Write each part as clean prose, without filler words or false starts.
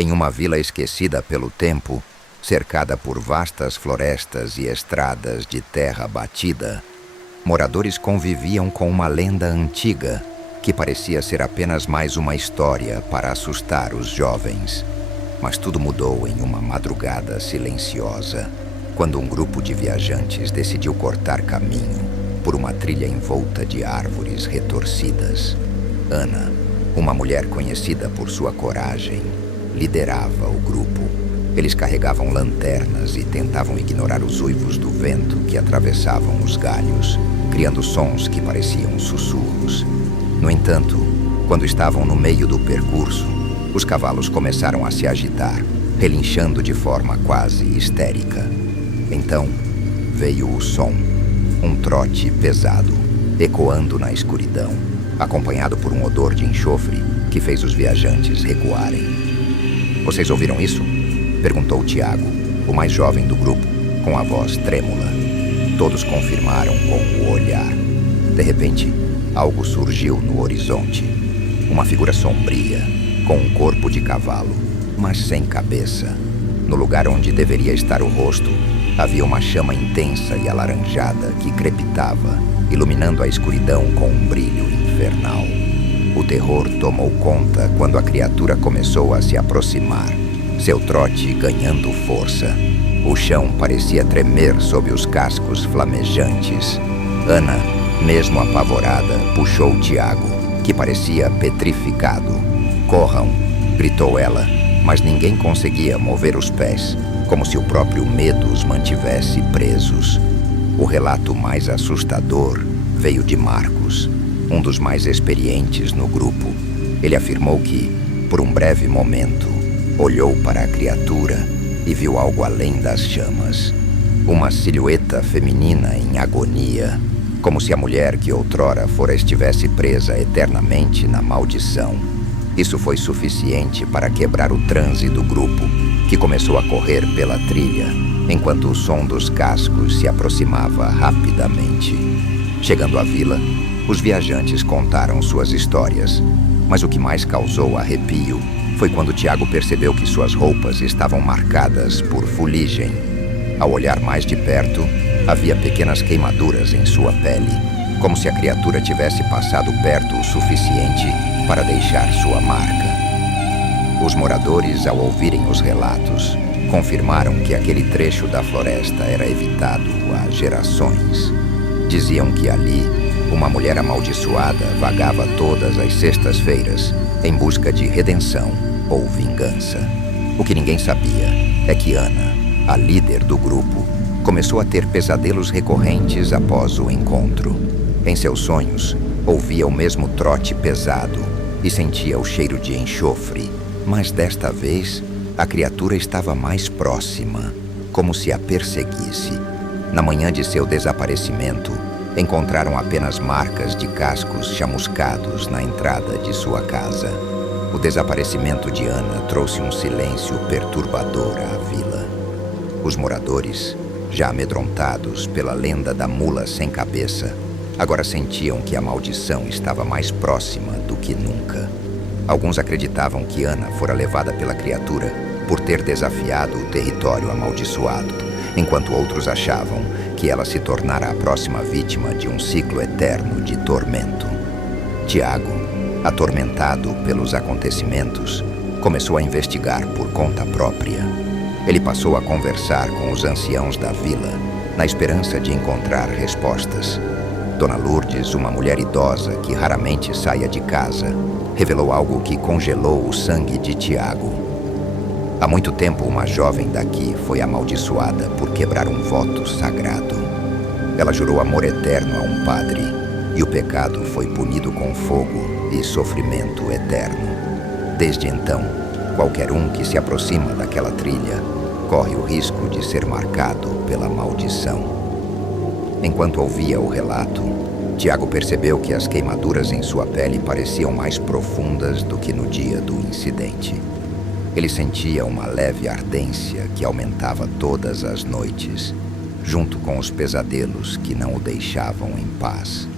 Em uma vila esquecida pelo tempo, cercada por vastas florestas e estradas de terra batida, moradores conviviam com uma lenda antiga que parecia ser apenas mais uma história para assustar os jovens. Mas tudo mudou em uma madrugada silenciosa, quando um grupo de viajantes decidiu cortar caminho por uma trilha envolta de árvores retorcidas. Ana, uma mulher conhecida por sua coragem, liderava o grupo. Eles carregavam lanternas e tentavam ignorar os uivos do vento que atravessavam os galhos, criando sons que pareciam sussurros. No entanto, quando estavam no meio do percurso, os cavalos começaram a se agitar, relinchando de forma quase histérica. Então, veio o som, um trote pesado, ecoando na escuridão, acompanhado por um odor de enxofre que fez os viajantes recuarem. "Vocês ouviram isso?" perguntou Tiago, o mais jovem do grupo, com a voz trêmula. Todos confirmaram com o olhar. De repente, algo surgiu no horizonte. Uma figura sombria, com um corpo de cavalo, mas sem cabeça. No lugar onde deveria estar o rosto, havia uma chama intensa e alaranjada que crepitava, iluminando a escuridão com um brilho infernal. O terror tomou conta quando a criatura começou a se aproximar, seu trote ganhando força. O chão parecia tremer sob os cascos flamejantes. Ana, mesmo apavorada, puxou Tiago, que parecia petrificado. "Corram!" gritou ela, mas ninguém conseguia mover os pés, como se o próprio medo os mantivesse presos. O relato mais assustador veio de Marcos, um dos mais experientes no grupo. Ele afirmou que, por um breve momento, olhou para a criatura e viu algo além das chamas. Uma silhueta feminina em agonia, como se a mulher que outrora fora estivesse presa eternamente na maldição. Isso foi suficiente para quebrar o transe do grupo, que começou a correr pela trilha, enquanto o som dos cascos se aproximava rapidamente. Chegando à vila, os viajantes contaram suas histórias, mas o que mais causou arrepio foi quando Tiago percebeu que suas roupas estavam marcadas por fuligem. Ao olhar mais de perto, havia pequenas queimaduras em sua pele, como se a criatura tivesse passado perto o suficiente para deixar sua marca. Os moradores, ao ouvirem os relatos, confirmaram que aquele trecho da floresta era evitado há gerações. Diziam que ali, uma mulher amaldiçoada vagava todas as sextas-feiras em busca de redenção ou vingança. O que ninguém sabia é que Ana, a líder do grupo, começou a ter pesadelos recorrentes após o encontro. Em seus sonhos, ouvia o mesmo trote pesado e sentia o cheiro de enxofre, mas desta vez, a criatura estava mais próxima, como se a perseguisse. Na manhã de seu desaparecimento, encontraram apenas marcas de cascos chamuscados na entrada de sua casa. O desaparecimento de Ana trouxe um silêncio perturbador à vila. Os moradores, já amedrontados pela lenda da mula sem cabeça, agora sentiam que a maldição estava mais próxima do que nunca. Alguns acreditavam que Ana fora levada pela criatura por ter desafiado o território amaldiçoado, enquanto outros achavam que ela se tornara a próxima vítima de um ciclo eterno de tormento. Tiago, atormentado pelos acontecimentos, começou a investigar por conta própria. Ele passou a conversar com os anciãos da vila, na esperança de encontrar respostas. Dona Lourdes, uma mulher idosa que raramente saía de casa, revelou algo que congelou o sangue de Tiago. Há muito tempo, uma jovem daqui foi amaldiçoada por quebrar um voto sagrado. Ela jurou amor eterno a um padre, e o pecado foi punido com fogo e sofrimento eterno. Desde então, qualquer um que se aproxima daquela trilha corre o risco de ser marcado pela maldição. Enquanto ouvia o relato, Tiago percebeu que as queimaduras em sua pele pareciam mais profundas do que no dia do incidente. Ele sentia uma leve ardência que aumentava todas as noites, junto com os pesadelos que não o deixavam em paz.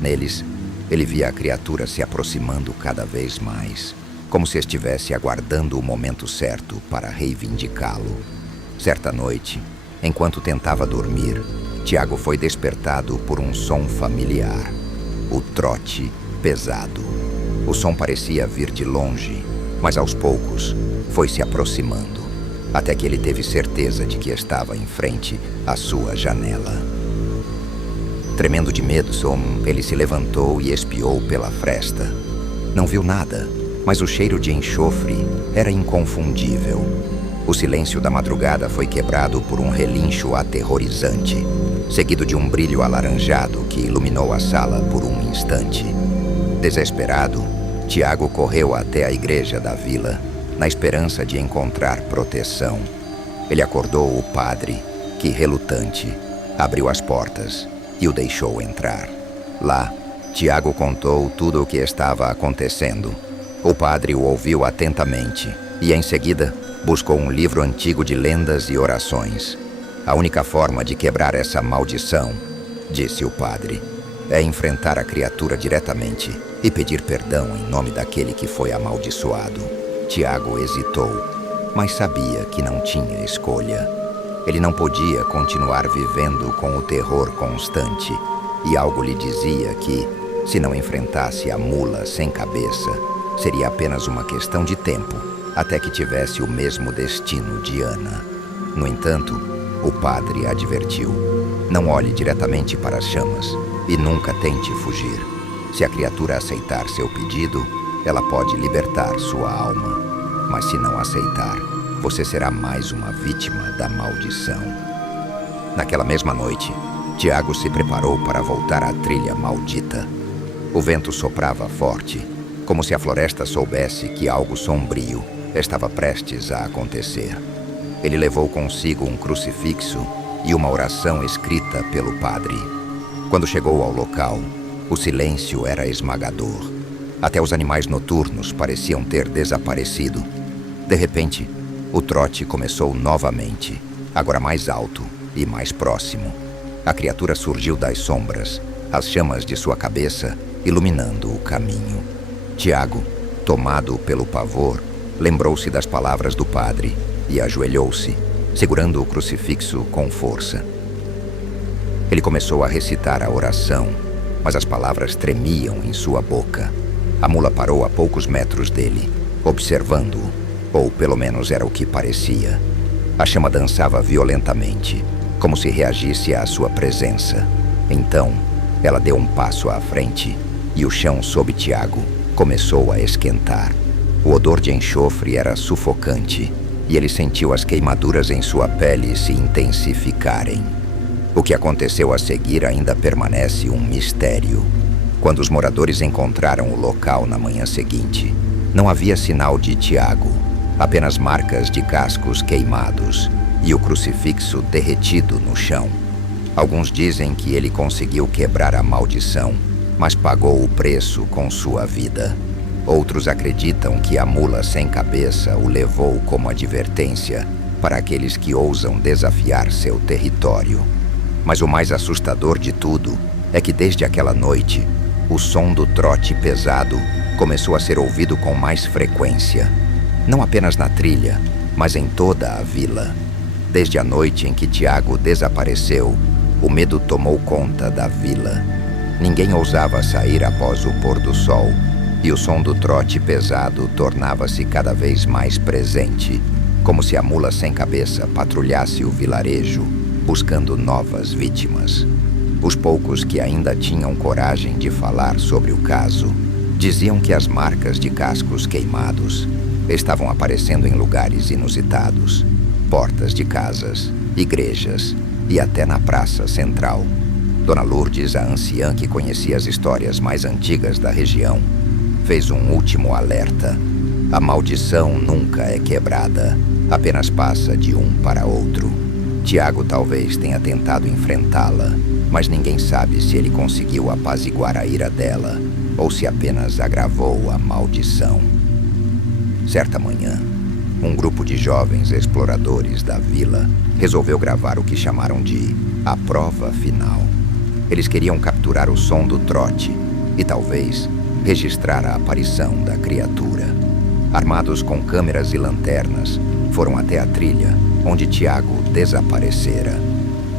Neles, ele via a criatura se aproximando cada vez mais, como se estivesse aguardando o momento certo para reivindicá-lo. Certa noite, enquanto tentava dormir, Tiago foi despertado por um som familiar, o trote pesado. O som parecia vir de longe, mas aos poucos foi se aproximando, até que ele teve certeza de que estava em frente à sua janela. Tremendo de medo, ele se levantou e espiou pela fresta. Não viu nada, mas o cheiro de enxofre era inconfundível. O silêncio da madrugada foi quebrado por um relincho aterrorizante, seguido de um brilho alaranjado que iluminou a sala por um instante. Desesperado, Tiago correu até a igreja da vila, na esperança de encontrar proteção. Ele acordou o padre, que, relutante, abriu as portas e o deixou entrar. Lá, Tiago contou tudo o que estava acontecendo. O padre o ouviu atentamente e, em seguida, buscou um livro antigo de lendas e orações. A única forma de quebrar essa maldição, disse o padre, é enfrentar a criatura diretamente e pedir perdão em nome daquele que foi amaldiçoado. Tiago hesitou, mas sabia que não tinha escolha. Ele não podia continuar vivendo com o terror constante, e algo lhe dizia que, se não enfrentasse a mula sem cabeça, seria apenas uma questão de tempo até que tivesse o mesmo destino de Ana. No entanto, o padre advertiu: não olhe diretamente para as chamas e nunca tente fugir. Se a criatura aceitar seu pedido, ela pode libertar sua alma. Mas se não aceitar, você será mais uma vítima da maldição. Naquela mesma noite, Tiago se preparou para voltar à trilha maldita. O vento soprava forte, como se a floresta soubesse que algo sombrio estava prestes a acontecer. Ele levou consigo um crucifixo e uma oração escrita pelo padre. Quando chegou ao local, o silêncio era esmagador. Até os animais noturnos pareciam ter desaparecido. De repente, o trote começou novamente, agora mais alto e mais próximo. A criatura surgiu das sombras, as chamas de sua cabeça iluminando o caminho. Tiago, tomado pelo pavor, lembrou-se das palavras do padre e ajoelhou-se, segurando o crucifixo com força. Ele começou a recitar a oração, mas as palavras tremiam em sua boca. A mula parou a poucos metros dele, observando-o, ou pelo menos era o que parecia. A chama dançava violentamente, como se reagisse à sua presença. Então, ela deu um passo à frente e o chão sob Tiago começou a esquentar. O odor de enxofre era sufocante e ele sentiu as queimaduras em sua pele se intensificarem. O que aconteceu a seguir ainda permanece um mistério. Quando os moradores encontraram o local na manhã seguinte, não havia sinal de Tiago, apenas marcas de cascos queimados e o crucifixo derretido no chão. Alguns dizem que ele conseguiu quebrar a maldição, mas pagou o preço com sua vida. Outros acreditam que a mula sem cabeça o levou como advertência para aqueles que ousam desafiar seu território. Mas o mais assustador de tudo é que desde aquela noite, o som do trote pesado começou a ser ouvido com mais frequência. Não apenas na trilha, mas em toda a vila. Desde a noite em que Tiago desapareceu, o medo tomou conta da vila. Ninguém ousava sair após o pôr do sol, e o som do trote pesado tornava-se cada vez mais presente, como se a mula sem cabeça patrulhasse o vilarejo, buscando novas vítimas. Os poucos que ainda tinham coragem de falar sobre o caso diziam que as marcas de cascos queimados estavam aparecendo em lugares inusitados, portas de casas, igrejas e até na praça central. Dona Lourdes, a anciã que conhecia as histórias mais antigas da região, fez um último alerta. A maldição nunca é quebrada, apenas passa de um para outro. Tiago talvez tenha tentado enfrentá-la, mas ninguém sabe se ele conseguiu apaziguar a ira dela ou se apenas agravou a maldição. Certa manhã, um grupo de jovens exploradores da vila resolveu gravar o que chamaram de a prova final. Eles queriam capturar o som do trote e talvez registrar a aparição da criatura. Armados com câmeras e lanternas, foram até a trilha, onde Tiago desaparecera.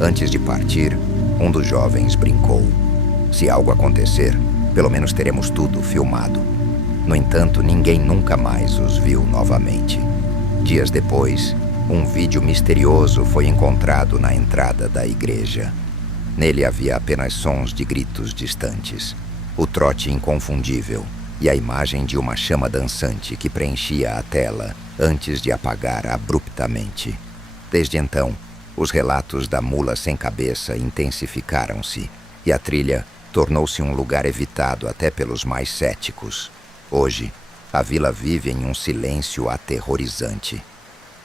Antes de partir, um dos jovens brincou: se algo acontecer, pelo menos teremos tudo filmado. No entanto, ninguém nunca mais os viu novamente. Dias depois, um vídeo misterioso foi encontrado na entrada da igreja. Nele havia apenas sons de gritos distantes, o trote inconfundível e a imagem de uma chama dançante que preenchia a tela antes de apagar abruptamente. Desde então, os relatos da mula sem cabeça intensificaram-se e a trilha tornou-se um lugar evitado até pelos mais céticos. Hoje, a vila vive em um silêncio aterrorizante.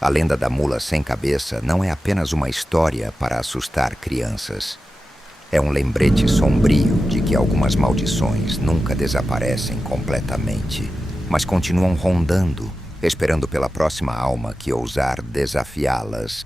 A lenda da mula sem cabeça não é apenas uma história para assustar crianças. É um lembrete sombrio de que algumas maldições nunca desaparecem completamente, mas continuam rondando, esperando pela próxima alma que ousar desafiá-las